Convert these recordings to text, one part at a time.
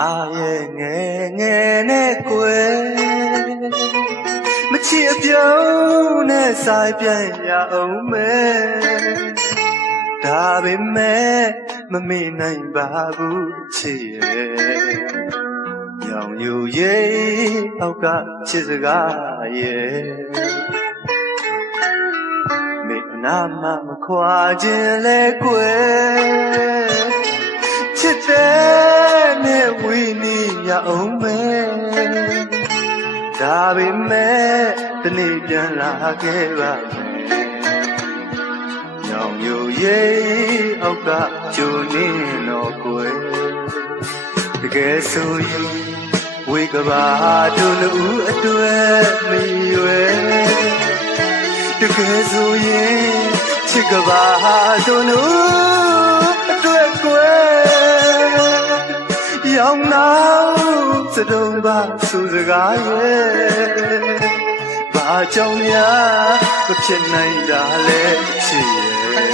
ရဲ့ငယ်ငယ်နဲ့ကွယ်မချစ်အပြုံးနဲ့ဆိုင်ပြန်ရအောင်မယ်ဒါပေမဲ့မမေ့နိုင်ပါဘူးချစ်ရဲ့ရောင်ယူရဲ့အောက်ကချစ်စကားရဲ့မေ့နာမမခွာခြင်းလဲကွယ်ချစ်တဲ့နဲ့ဝီနီရအောင်မယ်ဒါပေမဲ့တနေ့ပြန်လာခဲ့ပါမယ်ရောင်ယူရဲ့အောက်ကဂျိုနေတော့ကွယ်တကယ်ဆိုရင်ဝေကဘာတို့လူအတွက်မရွယ်တကယ်ဆိုရင်ချစ်ကဘာတို့လူအတွက်ကွယ်ရောင်နောက်စတုံးပါစူစကားရဲ့ဘာကြောင့်များမဖြစ်နိုင်တာလဲချစ်ရဲ့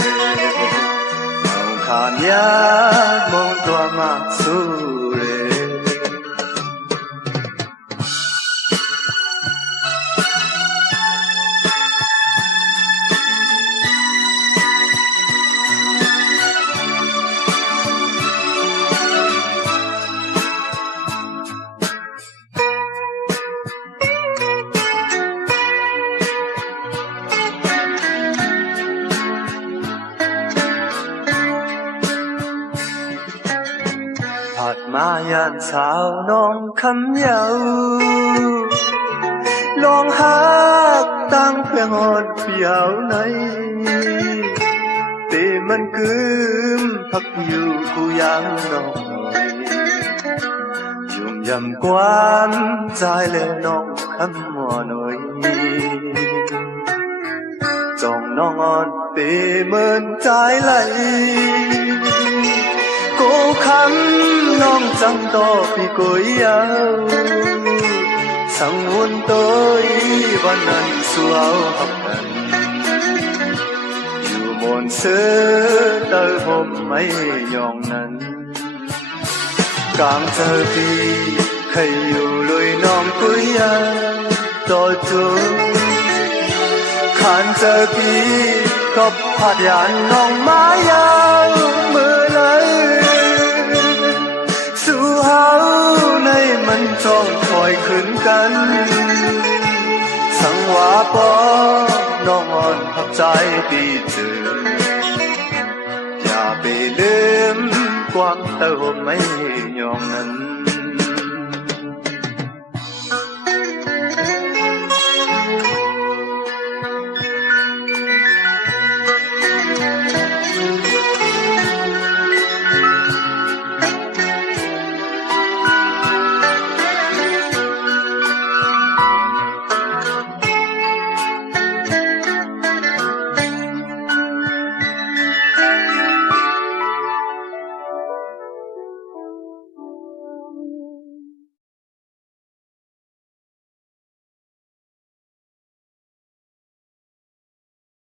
နောင်ခါများမုန်းသွားမှဆိုมายันสาวน้องคำเหยาลองหักตั้งเพียงอ่อนเปียวในแต่มันกึมพักอยู่กูยังน้องหน่อยยุ่มยำความใจเลยน้องคำมัวหน่อยจ้องน้องอ่อนแต่เหมือนใจไหลcố khăn non chẳng to vì cối áo sang muôn tôi vẫn ăn su áo học hành dù muôn sơ tới hôm mấy nhọn năn càng chờ vì khơi dù lùi non cối áo to chú khăn chờ vì khóc hạt yàn non mái áo mưa lấyในมันจ้องคอยขึ้นกันสังวาปอน้องอ่อนหักใจดีเจออย่าไปลืมความเติมไม่ยอมนั้น